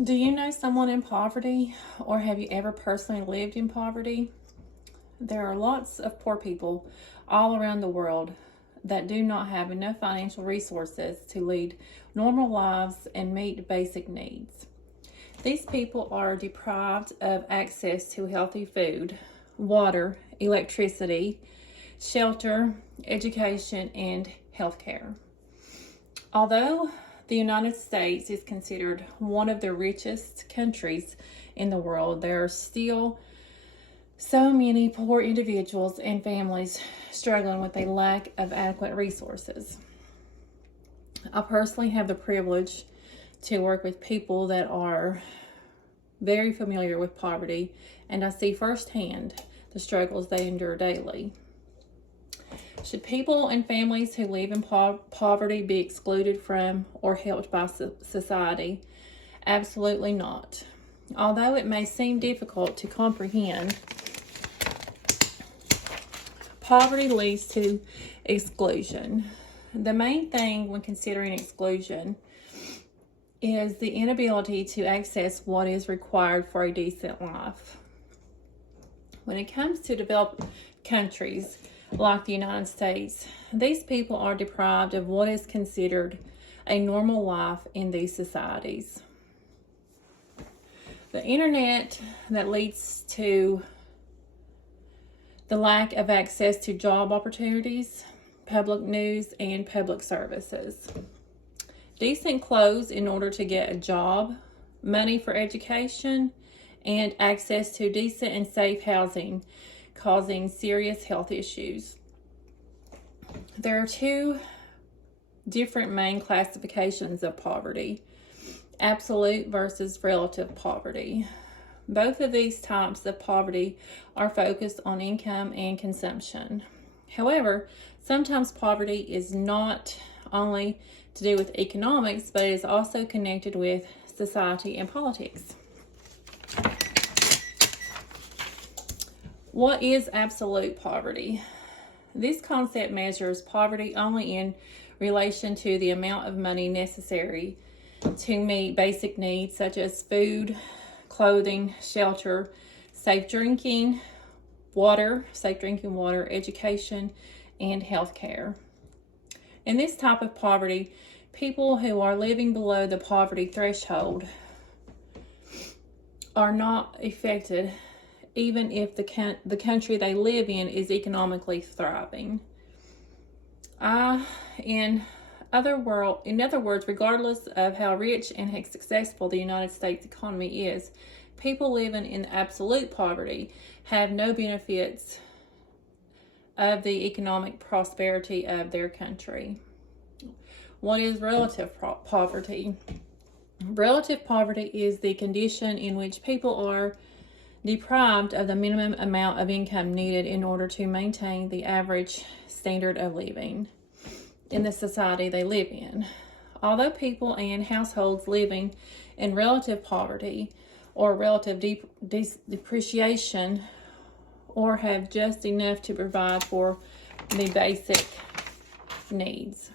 Do you know someone in poverty, or have you ever personally lived in poverty? There are lots of poor people all around the world that do not have enough financial resources to lead normal lives and meet basic needs. These people are deprived of access to healthy food, water, electricity, shelter, education, and health care. Although the United States is considered one of the richest countries in the world, there are still so many poor individuals and families struggling with a lack of adequate resources. I personally have the privilege to work with people that are very familiar with poverty, and I see firsthand the struggles they endure daily. Should people and families who live in poverty be excluded from or helped by society? Absolutely not. Although it may seem difficult to comprehend, poverty leads to exclusion. The main thing when considering exclusion is the inability to access what is required for a decent life. When it comes to developed countries like the United States, these people are deprived of what is considered a normal life in these societies. The internet that leads to the lack of access to job opportunities, public news, and public services. Decent clothes in order to get a job, money for education, and access to decent and safe housing, causing serious health issues. There are two different main classifications of poverty: absolute versus relative poverty. Both of these types of poverty are focused on income and consumption. However, sometimes poverty is not only to do with economics, but it is also connected with society and politics. What is absolute poverty? This concept measures poverty only in relation to the amount of money necessary to meet basic needs such as food, clothing, shelter, safe drinking water, education, and health care. In this type of poverty, people who are living below the poverty threshold are not affected even if the country they live in is economically thriving. In other words, regardless of how rich and how successful the United States economy is, people living in absolute poverty have no benefits of the economic prosperity of their country. What is relative poverty? Relative poverty is the condition in which people are deprived of the minimum amount of income needed in order to maintain the average standard of living in the society they live in. Although people and households living in relative poverty or relative depreciation or have just enough to provide for the basic needs.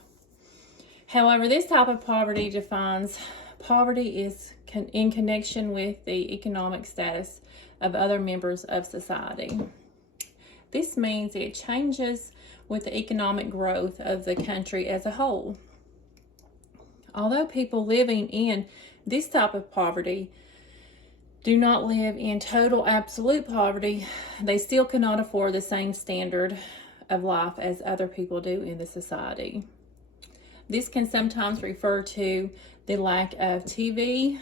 However, this type of poverty defines poverty is in connection with the economic status of other members of society. This means it changes with the economic growth of the country as a whole. Although people living in this type of poverty do not live in total absolute poverty, they still cannot afford the same standard of life as other people do in the society. This can sometimes refer to the lack of TV,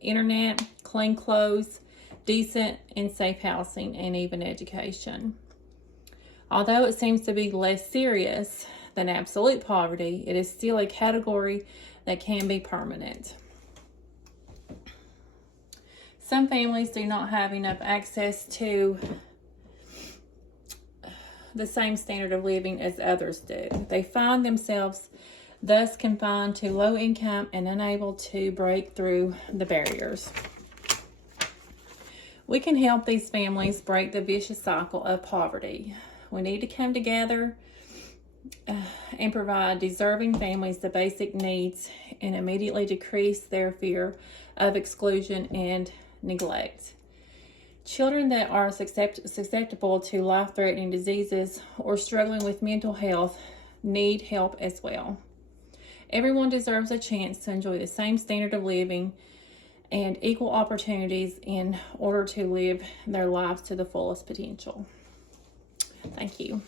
internet, clean clothes, decent and safe housing, and even education. Although it seems to be less serious than absolute poverty, it is still a category that can be permanent. Some families do not have enough access to the same standard of living as others do. They find themselves thus confined to low income and unable to break through the barriers. We can help these families break the vicious cycle of poverty. We need to come together, and provide deserving families the basic needs and immediately decrease their fear of exclusion and neglect. Children that are susceptible to life-threatening diseases or struggling with mental health need help as well. Everyone deserves a chance to enjoy the same standard of living and equal opportunities in order to live their lives to the fullest potential. Thank you.